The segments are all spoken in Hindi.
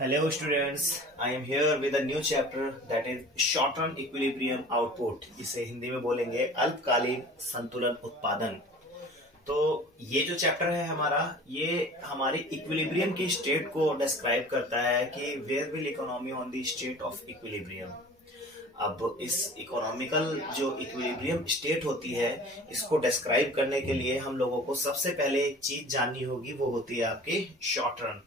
Hello students, I am here with a new chapter that is short-run equilibrium output. इसे हिंदी में बोलेंगे अल्पकालीन संतुलन उत्पादन। तो ये जो चैप्टर है हमारा, ये हमारी इक्विलिब्रियम की स्टेट को डिस्क्राइब करता है कि where will economy on the state of equilibrium. अब इस इकोनॉमिकल जो इक्विलिब्रियम स्टेट होती है, इसको डिस्क्राइब करने के लिए हम लोगों को सबसे पहले एक चीज जाननी होगी, वो होती है आपकी शॉर्ट रन।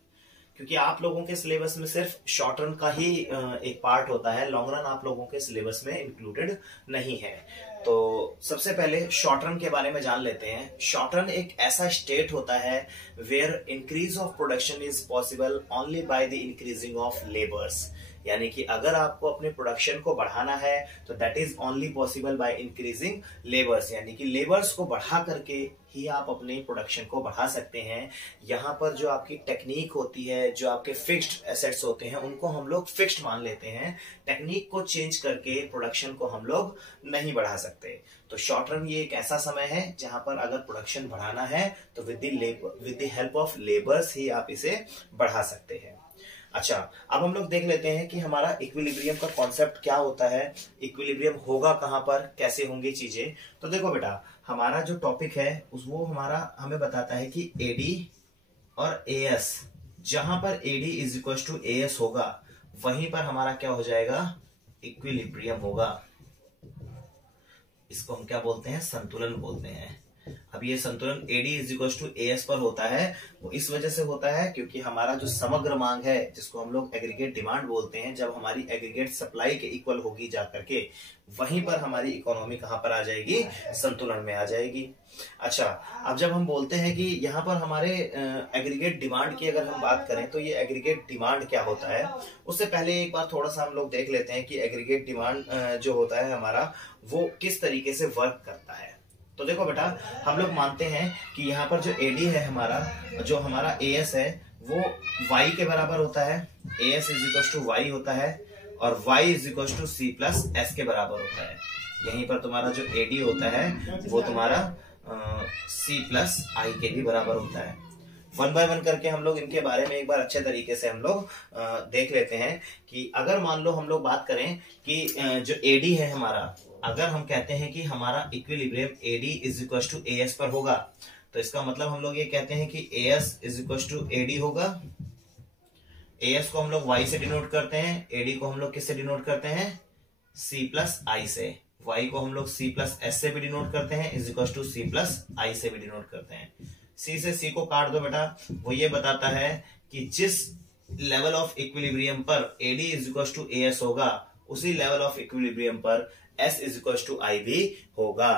क्योंकि आप लोगों के सिलेबस में सिर्फ शॉर्ट रन का ही एक पार्ट होता है, लॉन्ग रन आप लोगों के सिलेबस में इंक्लूडेड नहीं है। तो सबसे पहले शॉर्ट रन के बारे में जान लेते हैं। शॉर्ट रन एक ऐसा स्टेट होता है where increase of production is possible only by the increasing of labours. यानी कि अगर आपको अपने प्रोडक्शन को बढ़ाना है तो that is only possible by increasing labours, यानी कि लेबर्स को बढ़ा करके ही आप अपने प्रोडक्शन को बढ़ा सकते हैं। यहाँ पर जो आपकी टेक्निक होती है, जो आपके फिक्स्ड एसेट्स होते हैं, उनको हम लोग फिक्स्ड मान लेते हैं। टेक्निक को चेंज करके प्रोडक्शन को हम लोग नहीं बढ़ा सकते। तो शॉर्ट रन ये एक ऐसा समय है जहां पर अगर प्रोडक्शन बढ़ाना है तो with the help of labours ही आप इसे बढ़ा सकते हैं। अच्छा, अब हम लोग देख लेते हैं कि हमारा इक्विलिब्रियम का कॉन्सेप्ट क्या होता है, इक्विलिब्रियम होगा कहां पर, कैसे होंगी चीजें। तो देखो बेटा, हमारा जो टॉपिक है वो हमारा हमें बताता है कि एडी और एएस, जहां पर AD is equal to AS होगा वहीं पर हमारा क्या हो जाएगा, इक्विलिब्रियम होगा। इसको हम क्या बोलते हैं, संतुलन बोलते हैं। अब ये संतुलन AD is equal to AS पर होता है, वो इस वजह से होता है क्योंकि हमारा जो समग्र मांग है, जिसको हम लोग एग्रीगेट डिमांड बोलते हैं, जब हमारी एग्रीगेट सप्लाई के इक्वल होगी जाकर के, वहीं पर हमारी इकोनॉमी कहां पर आ जाएगी, संतुलन में आ जाएगी। अच्छा, अब जब हम बोलते हैं कि यहाँ पर हमारे एग्रीगेट डिमांड की अगर हम बात करें तो ये एग्रीगेट डिमांड क्या होता है, उससे पहले एक बार थोड़ा सा हम लोग देख लेते हैं कि एग्रीगेट डिमांड जो होता है हमारा, वो किस तरीके से वर्क करता है। तो देखो बेटा, हम लोग मानते हैं कि यहाँ पर जो AD है हमारा, जो हमारा AS है, वो Y के बराबर होता है। AS is equal to Y होता है और Y is equal to C plus S के बराबर होता है। यहीं पर तुम्हारा जो AD होता है वो तुम्हारा C प्लस I के भी बराबर होता है। वन बाय वन करके हम लोग इनके बारे में एक बार अच्छे तरीके से हम लोग देख लेते हैं कि अगर मान लो हम लोग बात करें कि जो AD है हमारा, अगर हम कहते हैं कि हमारा equilibrium AD is equal to AS पर होगा, तो इसका मतलब हम लोग ये कहते हैं कि AS is equal to AD होगा। AS को हम लोग Y से डिनोट करते हैं, AD को हम लोग किससे डिनोट करते हैं, C प्लस I से। Y को हम लोग C प्लस S से भी डिनोट करते हैं, is equal to C plus I से भी डिनोट करते हैं। C से C को काट दो बेटा, वो ये बताता है कि जिस लेवल ऑफ इक्विलिब्रियम पर AD is equal to AS होगा, उसी लेवल ऑफ इक्विलिब्रियम पर S is equal to I भी होगा।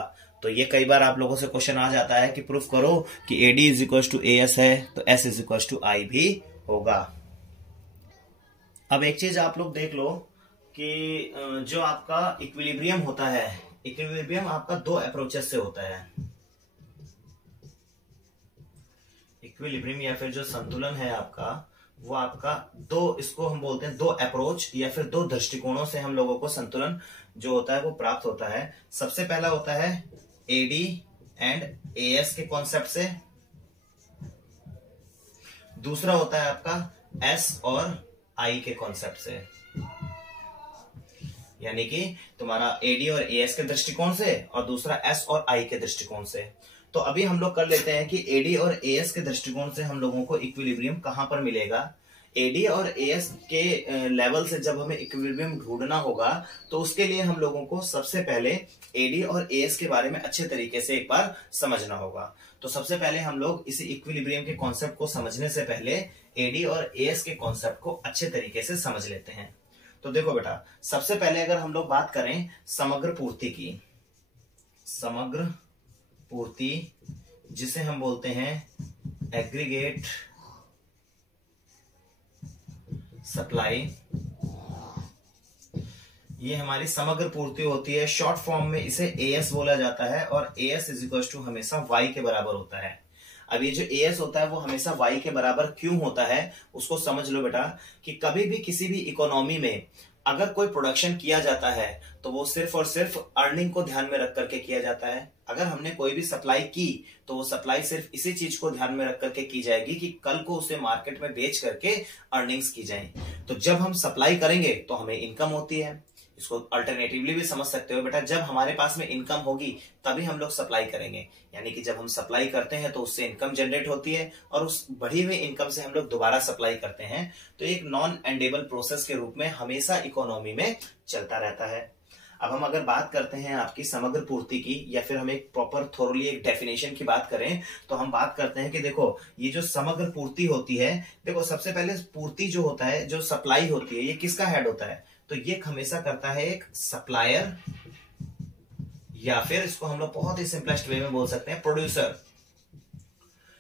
तो ये कई बार आप लोगों से क्वेश्चन आ जाता है कि प्रूफ करो कि AD is equal to AS है तो S is equal to I भी होगा। अब एक चीज आप लोग देख लो कि जो आपका इक्विलिब्रियम होता है, इक्विलिब्रियम आपका दो अप्रोचेस से होता है। इक्विलिब्रियम या फिर जो संतुलन है आपका, वो आपका दो, इसको हम बोलते हैं दो अप्रोच या फिर दो दृष्टिकोणों से हम लोगों को संतुलन जो होता है वो प्राप्त होता है। सबसे पहला होता है AD एंड AS के कॉन्सेप्ट से, दूसरा होता है आपका S और I के कॉन्सेप्ट से, यानी कि तुम्हारा AD और AS के दृष्टिकोण से और दूसरा S और I के दृष्टिकोण से। तो अभी हम लोग कर लेते हैं कि AD और AS के दृष्टिकोण से हम लोगों को इक्विलिब्रियम कहां पर मिलेगा। AD और AS के लेवल से जब हमें इक्विलिब्रियम ढूंढना होगा, तो उसके लिए हम लोगों को सबसे पहले AD और AS के बारे में अच्छे तरीके से एक बार समझना होगा। तो सबसे पहले हम लोग इसी इक्विलिब्रियम के कॉन्सेप्ट को समझने से पहले AD और AS के कॉन्सेप्ट को अच्छे तरीके से समझ लेते हैं। तो देखो बेटा, सबसे पहले अगर हम लोग बात करें समग्र पूर्ति की, समग्र पूर्ति जिसे हम बोलते हैं एग्रीगेट सप्लाई, ये हमारी समग्र पूर्ति होती है। शॉर्ट फॉर्म में इसे AS बोला जाता है और AS इज इक्वल टू हमेशा Y के बराबर होता है। अब ये जो AS होता है वो हमेशा Y के बराबर क्यों होता है, उसको समझ लो बेटा कि कभी भी किसी भी इकोनॉमी में अगर कोई प्रोडक्शन किया जाता है तो वो सिर्फ और सिर्फ अर्निंग को ध्यान में रख करके किया जाता है। अगर हमने कोई भी सप्लाई की तो वो सप्लाई सिर्फ इसी चीज को ध्यान में रख करके की जाएगी कि कल को उसे मार्केट में बेच करके अर्निंग्स की जाए। तो जब हम सप्लाई करेंगे तो हमें इनकम होती है। इसको अल्टरनेटिवली भी समझ सकते हो बेटा, जब हमारे पास में इनकम होगी तभी हम लोग सप्लाई करेंगे, यानी कि जब हम सप्लाई करते हैं तो उससे इनकम जनरेट होती है और उस बढ़ी हुई इनकम से हम लोग दोबारा सप्लाई करते हैं। तो एक नॉन एंडेबल प्रोसेस के रूप में हमेशा इकोनॉमी में चलता रहता है। अब हम अगर बात करते हैं आपकी समग्र पूर्ति की, या फिर हम एक प्रॉपर थोरली एक डेफिनेशन की बात करें, तो हम बात करते हैं कि देखो ये जो समग्र पूर्ति होती है, देखो सबसे पहले पूर्ति जो होता है, जो सप्लाई होती है, ये किसका हेड होता है? तो ये हमेशा करता है एक सप्लायर, या फिर इसको हम लोग बहुत ही सिंपलेस्ट वे में बोल सकते हैं प्रोड्यूसर।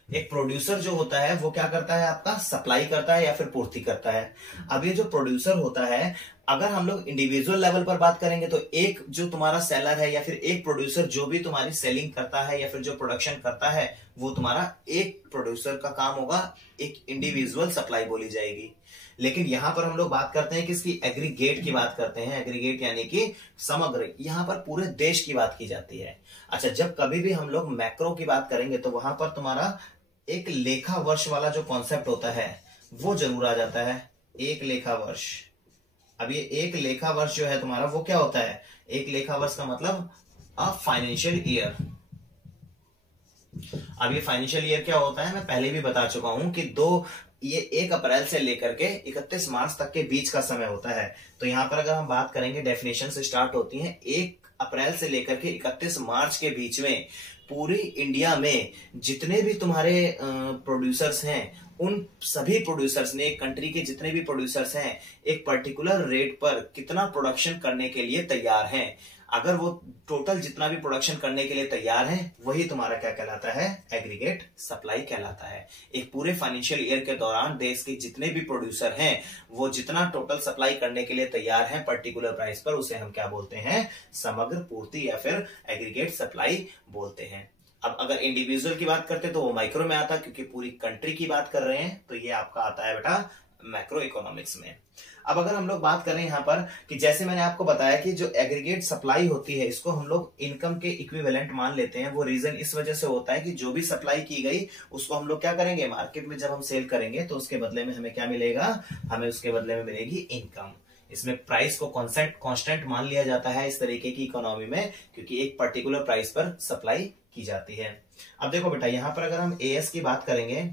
एक प्रोड्यूसर जो होता है वो क्या करता है? आपका सप्लाई करता है या फिर पूर्ति करता है। अब ये जो प्रोड्यूसर होता है, अगर हम लोग इंडिविजुअल लेवल पर बात करेंगे तो एक जो तुम्हारा सेलर है या फिर एक प्रोड्यूसर जो भी तुम्हारी सेलिंग करता है या फिर जो प्रोडक्शन करता है, वो तुम्हारा एक प्रोड्यूसर का काम होगा, एक इंडिविजुअल सप्लाई बोली जाएगी। लेकिन यहां पर हम लोग बात करते हैं किसकी? एग्रीगेट की बात करते हैं। एग्रीगेट यानी कि समग्र, यहां पर पूरे देश की बात की जाती है। अच्छा, जब कभी भी हम लोग मैक्रो की बात करेंगे तो वहां पर तुम्हारा एक लेखा वर्ष वाला जो कॉन्सेप्ट होता है वो जरूर आ जाता है। एक लेखा वर्ष, अब ये एक लेखा वर्ष जो है तुम्हारा वो क्या होता है? एक लेखा वर्ष का मतलब अ फाइनेंशियल ईयर। अब ये फाइनेंशियल ईयर क्या होता है मैं पहले भी बता चुका हूं कि ये 1 अप्रैल से लेकर के 31 मार्च तक के बीच का समय होता है। तो यहां पर अगर हम बात करेंगे डेफिनेशन से स्टार्ट होती है, 1 अप्रैल से लेकर के 31 मार्च के बीच में पूरी इंडिया में जितने भी तुम्हारे प्रोड्यूसर्स हैं, उन सभी प्रोड्यूसर्स ने, एक कंट्री के जितने भी प्रोड्यूसर्स हैं, एक पर्टिकुलर रेट पर कितना प्रोडक्शन करने के लिए तैयार हैं। अगर वो टोटल जितना भी प्रोडक्शन करने के लिए तैयार है, वही तुम्हारा क्या कहलाता है? एग्रीगेट सप्लाई कहलाता है। एक पूरे फाइनेंशियल ईयर के दौरान देश के जितने भी प्रोड्यूसर हैं, वो जितना टोटल सप्लाई करने के लिए तैयार हैं पर्टिकुलर प्राइस पर, उसे हम क्या बोलते हैं? समग्र पूर्ति या फिर एग्रीगेट सप्लाई बोलते हैं। अब अगर इंडिविजुअल की बात करते तो वो माइक्रो में आता, क्योंकि पूरी कंट्री की बात कर रहे हैं, तो ये आपका आता है बेटा मैक्रो इकोनॉमिक्स में। अब अगर हम लोग बात करें यहाँ पर कि जैसे मैंने आपको बताया कि जो एग्रीगेट सप्लाई होती है, इसको हम लोग इनकम के इक्विवेलेंट मान लेते हैं। वो रीजन इस वजह से होता है कि जो भी सप्लाई की गई उसको हम लोग क्या करेंगे? मार्केट में जब हम सेल करेंगे तो उसके बदले में हमें क्या मिलेगा? हमें उसके बदले में मिलेगी इनकम। इसमें प्राइस को कांस्टेंट मान लिया जाता है इस तरीके की इकोनॉमी में, क्योंकि एक पर्टिकुलर प्राइस पर सप्लाई की जाती है। अब देखो बेटा, यहाँ पर अगर हम एएस की बात करेंगे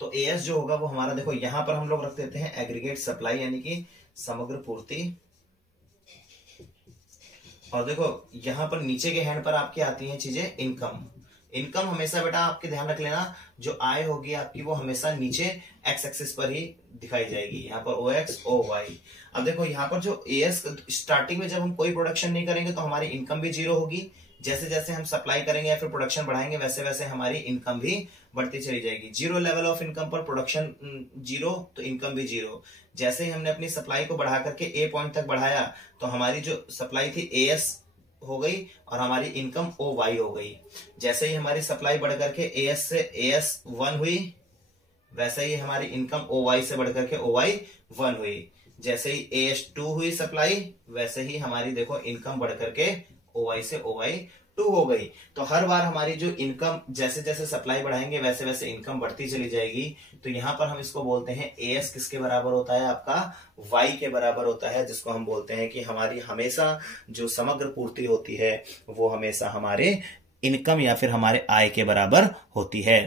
तो एएस जो होगा वो हमारा, देखो यहां पर हम लोग रख देते हैं एग्रीगेट सप्लाई यानी कि समग्र पूर्ति, और देखो यहां पर नीचे के हैंड पर आपकी आती हैं चीजें इनकम। इनकम हमेशा बेटा आपके ध्यान रख लेना, जो आय होगी आपकी वो हमेशा नीचे एक्स एक्सिस पर ही दिखाई जाएगी, यहाँ पर ओ एक्स ओ वाई। अब देखो यहाँ पर जो एएस स्टार्टिंग में जब हम कोई प्रोडक्शन नहीं करेंगे तो हमारी इनकम भी जीरो होगी। जैसे जैसे हम सप्लाई करेंगे या फिर प्रोडक्शन बढ़ाएंगे वैसे वैसे हमारी इनकम भी बढ़ती चली जाएगी। जीरो लेवल ऑफ इनकम पर प्रोडक्शन जीरो तो इनकम भी जीरो। जैसे ही हमने अपनी सप्लाई को बढ़ा करके ए पॉइंट तक बढ़ाया तो हमारी जो सप्लाई थी एएस हो गई और हमारी इनकम ओ वाई हो गई। जैसे ही हमारी सप्लाई बढ़ करके एएस से एएस 1 हुई, वैसे ही हमारी इनकम ओ वाई से बढ़ करके ओ वाई 1 हुई। जैसे ही एएस 2 हुई सप्लाई, वैसे ही हमारी देखो इनकम बढ़ करके ओवाई से ओवाई 2 हो गई। तो हर बार हमारी जो इनकम, जैसे जैसे सप्लाई बढ़ाएंगे वैसे वैसे इनकम बढ़ती चली जाएगी। तो यहां पर हम इसको बोलते हैं एएस किसके बराबर होता है? आपका वाई के बराबर होता है, जिसको हम बोलते हैं कि हमारी हमेशा जो समग्र पूर्ति होती है वो हमेशा हमारे इनकम या फिर हमारे आय के बराबर होती है।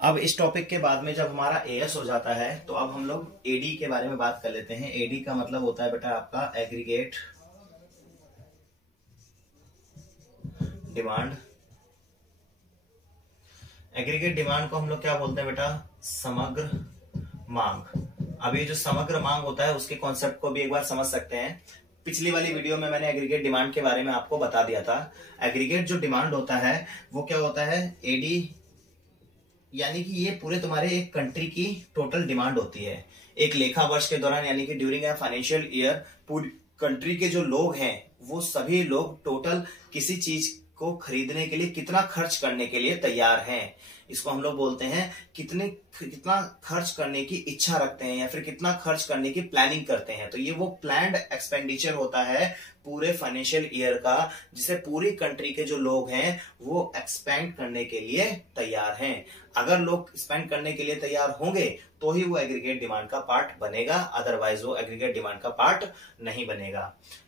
अब इस टॉपिक के बाद में जब हमारा एएस हो जाता है तो अब हम लोग एडी के बारे में बात कर लेते हैं। एडी का मतलब होता है बेटा आपका एग्रीगेट डिमांड। एग्रीगेट डिमांड को हम लोग क्या बोलते हैं बेटा? समग्र मांग। अब ये जो समग्र मांग होता है उसके कॉन्सेप्ट को भी एक बार समझ सकते हैं। पिछली वाली वीडियो में मैंने एग्रीगेट डिमांड के बारे में आपको बता दिया था। एग्रीगेट जो डिमांड होता है वो क्या होता है? एडी यानी कि ये पूरे तुम्हारे एक कंट्री की टोटल डिमांड होती है एक लेखा वर्ष के दौरान, यानी कि ड्यूरिंग ए फाइनेंशियल ईयर पूरी कंट्री के जो लोग हैं वो सभी लोग टोटल किसी चीज को खरीदने के लिए कितना खर्च करने के लिए तैयार हैं। इसको हम लोग बोलते हैं कितना खर्च करने की इच्छा रखते हैं या फिर कितना खर्च करने की प्लानिंग करते हैं। तो ये वो प्लान्ड एक्सपेंडिचर होता है पूरे फाइनेंशियल ईयर का, जिसे पूरी कंट्री के जो लोग हैं वो एक्सपेंड करने के लिए तैयार हैं। अगर लोग स्पेंड करने के लिए तैयार होंगे तो ही वो एग्रीगेट डिमांड का पार्ट बनेगा, अदरवाइज वो एग्रीगेट डिमांड का पार्ट नहीं बनेगा।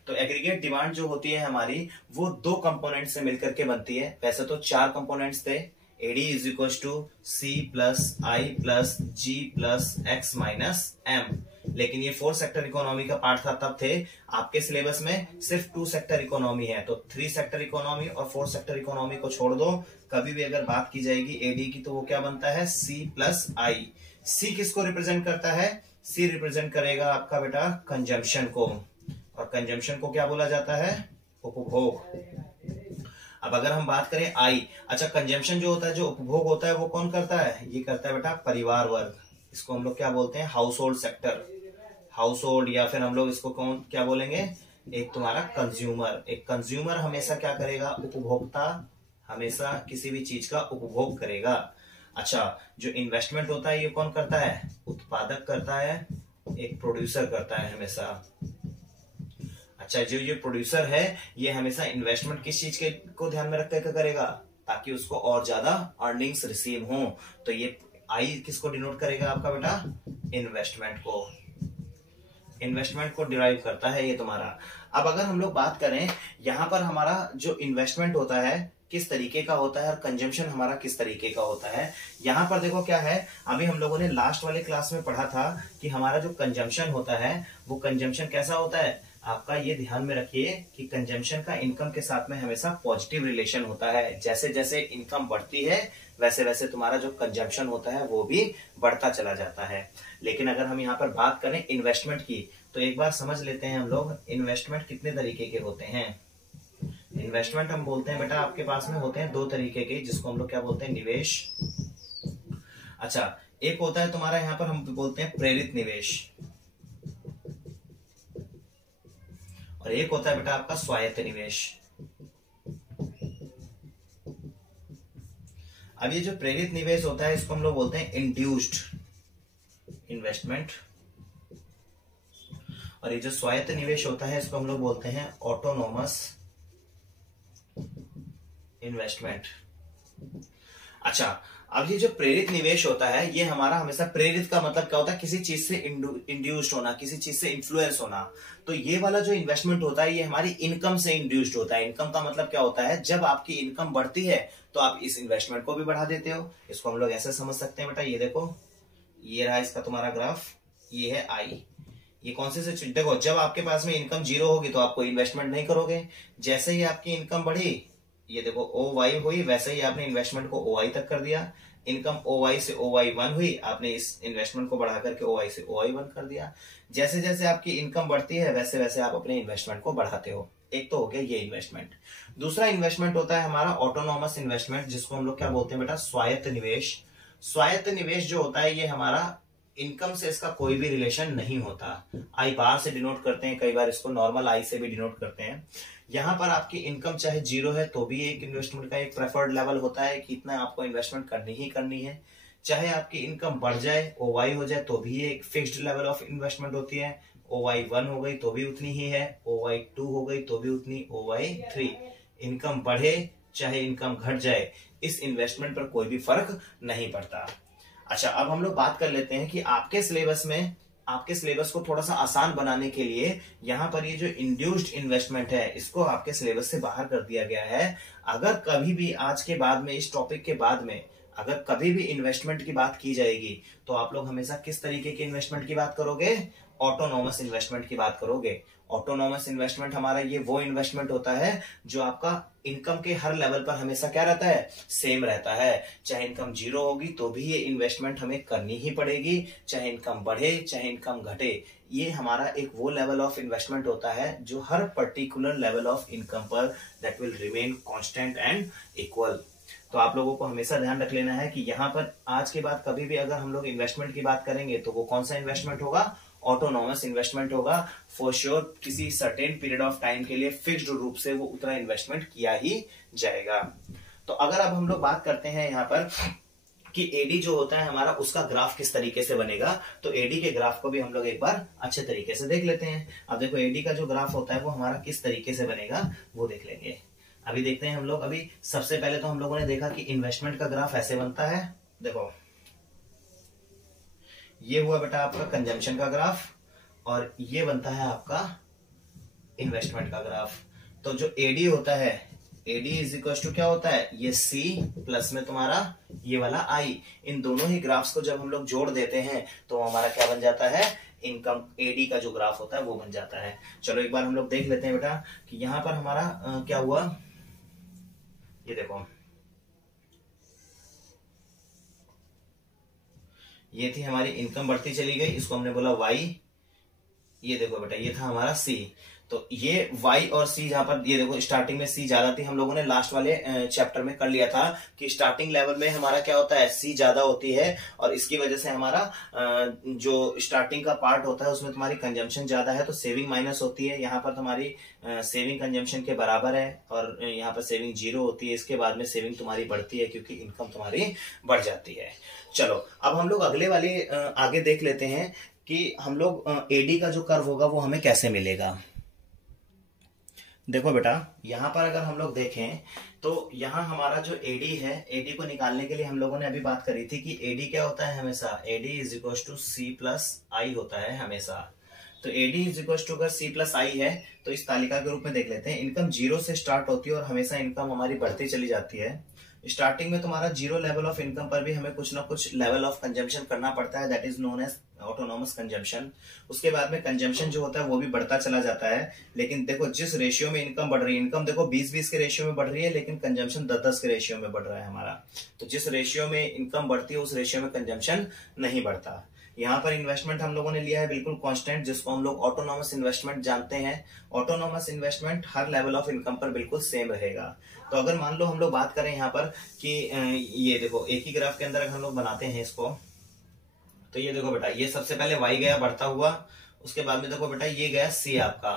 तो एग्रीगेट डिमांड जो होती है हमारी, वो 2 कंपोनेंट से मिलकर के बनती है। वैसे तो 4 कंपोनेंट्स थे, AD is equal to C plus I plus G plus X minus M, लेकिन ये 4 सेक्टर इकोनॉमी का पार्ट था तब थे। आपके सिलेबस में सिर्फ 2 सेक्टर इकोनॉमी है, तो 3 सेक्टर इकोनॉमी और 4 सेक्टर इकोनॉमी को छोड़ दो। कभी भी अगर बात की जाएगी AD की तो वो क्या बनता है, C प्लस I। C किसको रिप्रेजेंट करता है, C रिप्रेजेंट करेगा आपका बेटा कंजम्पशन को, और कंजम्पशन को क्या बोला जाता है, उपभोग। अब अगर हम बात करें I, अच्छा कंजम्पशन जो होता है, जो उपभोग होता है वो कौन करता है, ये करता है बेटा परिवार वर्ग। इसको हम लोग क्या बोलते हैं, house hold sector, house hold, या फिर हम लोग इसको कौन क्या बोलेंगे, एक तुम्हारा कंज्यूमर। एक कंज्यूमर हमेशा क्या करेगा, उपभोक्ता हमेशा किसी भी चीज का उपभोग करेगा। अच्छा जो इन्वेस्टमेंट होता है ये कौन करता है, उत्पादक करता है, एक प्रोड्यूसर करता है हमेशा। अच्छा जो ये प्रोड्यूसर है ये हमेशा इन्वेस्टमेंट किस चीज के को ध्यान में रखकर करेगा, ताकि उसको और ज्यादा अर्निंग्स रिसीव हो। तो ये I किसको डिनोट करेगा आपका बेटा, इन्वेस्टमेंट को, इन्वेस्टमेंट को डिराइव करता है ये तुम्हारा। अब अगर हम लोग बात करें यहाँ पर हमारा जो इन्वेस्टमेंट होता है किस तरीके का होता है और कंजम्पशन हमारा किस तरीके का होता है, यहाँ पर देखो क्या है, अभी हम लोगों ने लास्ट वाले क्लास में पढ़ा था कि हमारा जो कंजम्पशन होता है वो कंजम्पशन कैसा होता है। आपका ये ध्यान में रखिए कि कंजम्पशन का इनकम के साथ में हमेशा पॉजिटिव रिलेशन होता है। जैसे जैसे इनकम बढ़ती है वैसे वैसे तुम्हारा जो कंजम्पशन होता है वो भी बढ़ता चला जाता है। लेकिन अगर हम यहाँ पर बात करें इन्वेस्टमेंट की, तो एक बार समझ लेते हैं हम लोग इन्वेस्टमेंट कितने तरीके के होते हैं। इन्वेस्टमेंट हम बोलते हैं बेटा आपके पास में होते हैं 2 तरीके के, जिसको हम लोग क्या बोलते हैं, निवेश। अच्छा एक होता है तुम्हारा यहाँ पर हम बोलते हैं प्रेरित निवेश, और एक होता है बेटा आपका स्वायत्त निवेश। अब ये जो प्रेरित निवेश होता है इसको हम लोग बोलते हैं इंड्यूस्ड इन्वेस्टमेंट, और ये जो स्वायत्त निवेश होता है इसको हम लोग बोलते हैं ऑटोनोमस इन्वेस्टमेंट। अच्छा अब ये जो प्रेरित निवेश होता है ये हमारा हमेशा, प्रेरित का मतलब क्या होता है, किसी चीज से इंड्यूस्ड होना, किसी चीज से इन्फ्लुएंस होना। तो ये वाला जो इन्वेस्टमेंट होता है ये हमारी इनकम से इंड्यूस्ड होता है। इनकम का मतलब क्या होता है, जब आपकी इनकम बढ़ती है तो आप इस इन्वेस्टमेंट को भी बढ़ा देते हो। इसको हम लोग ऐसे समझ सकते हैं बेटा, ये देखो ये रहा इसका तुम्हारा ग्राफ, ये है I। ये कौन से देखो, जब आपके पास में इनकम 0 होगी तो आपको इन्वेस्टमेंट नहीं करोगे। जैसे ही आपकी इनकम बढ़ी, ये देखो OY हुई, वैसे ही आपने इन्वेस्टमेंट को OI तक कर दिया। इनकम OY से OY1 हुई, आपने इस इन्वेस्टमेंट को बढ़ा करके OI से OI1 कर दिया। जैसे जैसे आपकी इनकम बढ़ती है वैसे वैसे आप अपने इन्वेस्टमेंट को बढ़ाते हो। एक तो हो गया ये इन्वेस्टमेंट। दूसरा इन्वेस्टमेंट होता है हमारा ऑटोनॉमस इन्वेस्टमेंट, जिसको हम लोग क्या बोलते हैं बेटा, स्वायत्त निवेश। स्वायत्त निवेश जो होता है ये हमारा इनकम से इसका कोई भी रिलेशन नहीं होता। I बार से डिनोट करते हैं, कई बार इसको नॉर्मल I से भी डिनोट करते हैं। यहाँ पर आपकी इनकम चाहे 0 है तो भी एक इन्वेस्टमेंट का एक प्रेफर्ड लेवल होता है कि इतना आपको इन्वेस्टमेंट करनी ही करनी है। चाहे आपकी इनकम बढ़ जाए, OY हो जाए, तो भी एक फिक्स्ड लेवल ऑफ इन्वेस्टमेंट होती है। OY1 हो गई तो भी उतनी ही है, OY2 हो गई तो भी उतनी, OY3। इनकम बढ़े चाहे इनकम घट जाए, इस इन्वेस्टमेंट पर कोई भी फर्क नहीं पड़ता। अच्छा अब हम लोग बात कर लेते हैं कि आपके सिलेबस में, आपके सिलेबस को थोड़ा सा आसान बनाने के लिए यहाँ पर ये जो इंड्यूस्ड इन्वेस्टमेंट है इसको आपके सिलेबस से बाहर कर दिया गया है। अगर कभी भी आज के बाद में, इस टॉपिक के बाद में अगर कभी भी इन्वेस्टमेंट की बात की जाएगी तो आप लोग हमेशा किस तरीके के इन्वेस्टमेंट की बात करोगे, ऑटोनॉमस इन्वेस्टमेंट की बात करोगे। ऑटोनॉमस इन्वेस्टमेंट हमारा ये वो इन्वेस्टमेंट होता है जो आपका इनकम के हर लेवल पर हमेशा क्या रहता है, सेम रहता है। चाहे इनकम 0 होगी तो भी ये इन्वेस्टमेंट हमें करनी ही पड़ेगी, चाहे इनकम बढ़े चाहे इनकम घटे। ये हमारा एक वो लेवल ऑफ इन्वेस्टमेंट होता है जो हर पर्टिकुलर लेवल ऑफ इनकम पर that will remain constant and equal. तो आप लोगों को हमेशा ध्यान रख लेना है कि यहाँ पर आज के बाद कभी भी अगर हम लोग इन्वेस्टमेंट की बात करेंगे तो वो कौन सा इन्वेस्टमेंट होगा, ऑटोनॉमस इन्वेस्टमेंट होगा। फॉर श्योर किसी सर्टेन पीरियड ऑफ टाइम के लिए फिक्स्ड रूप से वो उतना इन्वेस्टमेंट किया ही जाएगा। तो अगर अब हम लोग बात करते हैं यहाँ पर कि एडी जो होता है हमारा उसका ग्राफ किस तरीके से बनेगा। तो एडी के ग्राफ को भी हम लोग एक बार अच्छे तरीके से देख लेते हैं। अब देखो एडी का जो ग्राफ होता है वो हमारा किस तरीके से बनेगा वो देख लेंगे। अभी देखते हैं हम लोग। अभी सबसे पहले तो हम लोगों ने देखा कि इन्वेस्टमेंट का ग्राफ ऐसे बनता है। देखो ये हुआ बेटा आपका कंजम्पशन का ग्राफ और ये बनता है आपका इन्वेस्टमेंट का ग्राफ। तो जो एडी होता है, एडी इज इक्वल टू क्या होता है, ये सी प्लस में तुम्हारा ये वाला आई। इन दोनों ही ग्राफ्स को जब हम लोग जोड़ देते हैं तो हमारा क्या बन जाता है, इनकम एडी का जो ग्राफ होता है वो बन जाता है। चलो एक बार हम लोग देख लेते हैं बेटा कि यहां पर हमारा क्या हुआ। ये देखो ये थी हमारी इनकम बढ़ती चली गई, इसको हमने बोला वाई। ये देखो बेटा ये था हमारा सी। तो ये y और c जहां पर ये देखो स्टार्टिंग में c ज्यादा थी, हम लोगों ने लास्ट वाले चैप्टर में कर लिया था कि स्टार्टिंग लेवल में हमारा क्या होता है, c ज्यादा होती है और इसकी वजह से हमारा जो स्टार्टिंग का पार्ट होता है उसमें तुम्हारी कंजम्पशन ज्यादा है तो सेविंग माइनस होती है। यहाँ पर तुम्हारी सेविंग कंजम्पशन के बराबर है और यहाँ पर सेविंग 0 होती है। इसके बाद में सेविंग तुम्हारी बढ़ती है क्योंकि इनकम तुम्हारी बढ़ जाती है। चलो अब हम लोग अगले वाले आगे देख लेते हैं कि हम लोग एडी का जो कर्व होगा वो हमें कैसे मिलेगा। देखो बेटा यहां पर अगर हम लोग देखें तो यहाँ हमारा जो एडी है, एडी को निकालने के लिए हम लोगों ने अभी बात करी थी कि एडी क्या होता है हमेशा, AD is equal to C plus I होता है हमेशा। तो एडी इज इक्वल टू अगर सी प्लस आई है तो इस तालिका के रूप में देख लेते हैं। इनकम 0 से स्टार्ट होती है और हमेशा इनकम हमारी बढ़ती चली जाती है। स्टार्टिंग में तुम्हारा 0 लेवल ऑफ इनकम पर भी हमें कुछ ना कुछ लेवल ऑफ कंजम्पशन करना पड़ता है, that is known as autonomous consumption. उसके बाद में कंजम्पशन जो होता है वो भी बढ़ता चला जाता है। लेकिन देखो जिस रेशियो में इनकम बढ़ रही है, इनकम देखो 20-20 के रेशियो में बढ़ रही है लेकिन कंजम्पशन 10-10 के रेशियो में बढ़ रहा है हमारा। तो जिस रेशियो में इनकम बढ़ती है उस रेशियो में कंजम्पशन नहीं बढ़ता। यहाँ पर इन्वेस्टमेंट हम लोगों ने लिया है बिल्कुल कांस्टेंट, जिसको हम लोग ऑटोनॉमस इन्वेस्टमेंट जानते हैं। Autonomous investment her level of income पर बिल्कुल सेम रहेगा। तो अगर मान लो हम लोग बात करें यहाँ पर कि ये देखो एक ही ग्राफ के अंदर अगर हम लोग बनाते हैं इसको, तो ये देखो बेटा ये सबसे पहले y गया बढ़ता हुआ, उसके बाद में देखो बेटा ये गया c आपका।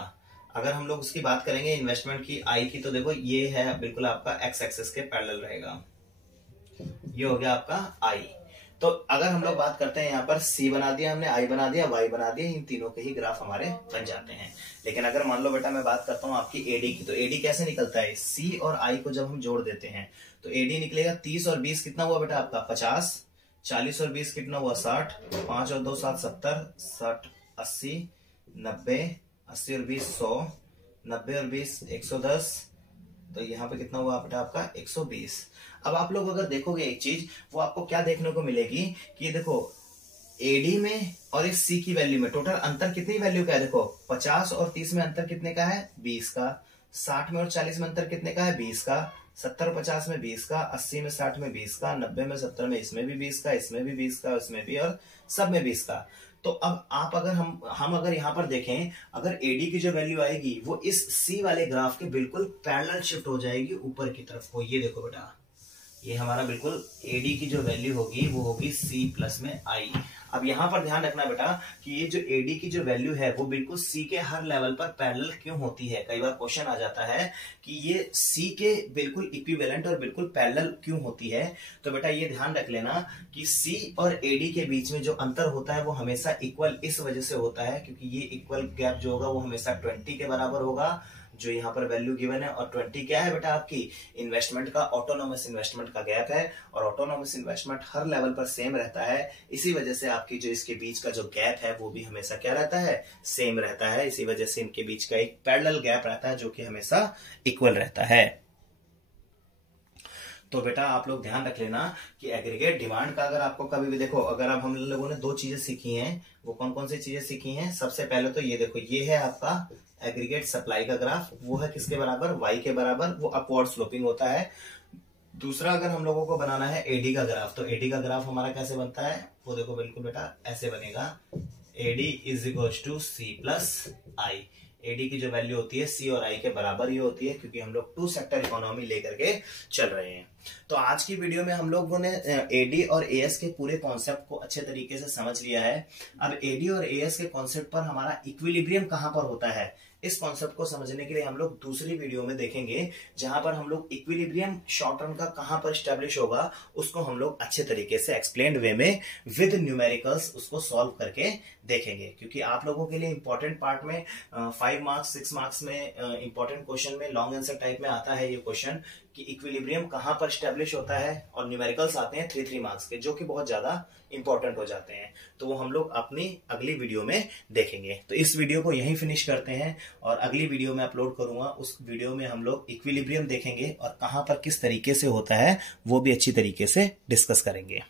अगर हम लोग उसकी बात करेंगे इन्वेस्टमेंट की i की, तो देखो ये है बिल्कुल आपका x एक्सिस के पैरेलल रहेगा। ये हो गया आपका i। तो अगर हम लोग बात करते हैं यहाँ पर c बना दिया हमने, i बना दिया, y बना दिया, इन तीनों के ही ग्राफ हमारे बन जाते हैं। लेकिन अगर मान लो बेटा मैं बात करता हूँ आपकी एडी की, तो एडी कैसे निकलता है, c और i को जब हम जोड़ देते हैं तो एडी निकलेगा 30 और 20 कितना हुआ बेटा आपका 50, 40 और 20 कितना हुआ 60, 5 और 2 7 70, 60 80 90, 80 और 20 100, 90 और 20 110, तो यहाँ पे कितना हुआ बेटा आपका 120। अब आप लोग अगर देखोगे एक चीज, वो आपको क्या देखने को मिलेगी कि देखो एडी में और इस सी की वैल्यू में टोटल अंतर कितनी वैल्यू का है, देखो 50 और 30 में अंतर कितने का है 20 का, 60 में और 40 में अंतर कितने का है 20 का, 70 और 50 में 20 का, 80 में 60 में 20 का, 90 में 70 में इसमें भी 20 का, इसमें भी 20 का, इसमें भी और सब में 20 का। तो अब आप अगर हम अगर यहाँ पर देखें, अगर एडी की जो वैल्यू आएगी वो इस सी वाले ग्राफ के बिल्कुल पैरेलल शिफ्ट हो जाएगी ऊपर की तरफ को। ये देखो बेटा ये हमारा बिल्कुल एडी की जो वैल्यू होगी वो होगी सी प्लस में आई। अब यहाँ पर ध्यान रखना बेटा कि ये जो एडी की जो वैल्यू है वो बिल्कुल सी के हर लेवल पर पैरेलल क्यों होती है। कई बार क्वेश्चन आ जाता है कि ये सी के बिल्कुल इक्विवेलेंट और बिल्कुल पैरेलल क्यों होती है। तो बेटा ये ध्यान रख लेना कि सी और एडी के बीच में जो अंतर होता है वो हमेशा इक्वल इस वजह से होता है क्योंकि ये इक्वल गैप जो होगा वो हमेशा 20 के बराबर होगा, जो यहाँ पर वैल्यू गिवन है। और 20 क्या है बेटा आपकी इन्वेस्टमेंट का, ऑटोनॉमस इन्वेस्टमेंट का गैप है। और ऑटोनॉमस इन्वेस्टमेंट हर लेवल पर सेम रहता है, इसी वजह से आपकी जो इसके बीच का जो गैप है वो भी हमेशा क्या रहता है सेम रहता है। इसी वजह से इनके बीच का एक पैरेलल गैप रहता है जो कि हमेशा इक्वल रहता है। तो बेटा आप लोग ध्यान रख लेना कि एग्रीगेट डिमांड का अगर आपको कभी भी देखो, अगर आप हम लोगों ने 2 चीजें सीखी हैं, वो कौन कौन सी चीजें सीखी हैं। सबसे पहले तो ये देखो ये है आपका एग्रीगेट सप्लाई का ग्राफ, वो है किसके बराबर y के बराबर, वो अपवर्ड स्लोपिंग होता है। दूसरा अगर हम लोगों को बनाना है एडी का ग्राफ, तो एडी का ग्राफ हमारा कैसे बनता है, वो देखो बिल्कुल बेटा ऐसे बनेगा, AD is equal to C plus I. AD की जो वैल्यू होती है सी और आई के बराबर ही होती है क्योंकि हम लोग 2 सेक्टर इकोनॉमी लेकर के चल रहे हैं। तो आज की वीडियो में हम लोगों ने एडी और एएस के पूरे कॉन्सेप्ट को अच्छे तरीके से समझ लिया है। अब एडी और एएस के कॉन्सेप्ट पर हमारा इक्विलिब्रियम कहां पर होता है, इस कॉन्सेप्ट को समझने के लिए हम लोग दूसरी वीडियो में देखेंगे, जहां पर हम लोग इक्विलिब्रियम शॉर्ट टर्म का कहां पर स्टैब्लिश होगा उसको हम लोग अच्छे तरीके से एक्सप्लेन्ड वे में विद न्यूमेरिकल्स उसको सॉल्व करके देखेंगे। क्योंकि आप लोगों के लिए इंपॉर्टेंट पार्ट में 5 मार्क्स 6 मार्क्स में इंपॉर्टेंट क्वेश्चन में लॉन्ग आंसर टाइप में आता है ये क्वेश्चन कि इक्विलिब्रियम कहां पर स्टैब्लिश होता है, और न्यूमेरिकल्स आते हैं 3 मार्क्स के, जो कि बहुत ज्यादा इंपॉर्टेंट हो जाते हैं। तो वो हम लोग अपनी अगली वीडियो में देखेंगे। तो इस वीडियो को यहीं फिनिश करते हैं और अगली वीडियो में अपलोड करूंगा। उस वीडियो में हम लोग इक्विलिब्रियम देखेंगे और कहां पर किस तरीके से होता है वो भी अच्छी तरीके से डिस्कस करेंगे।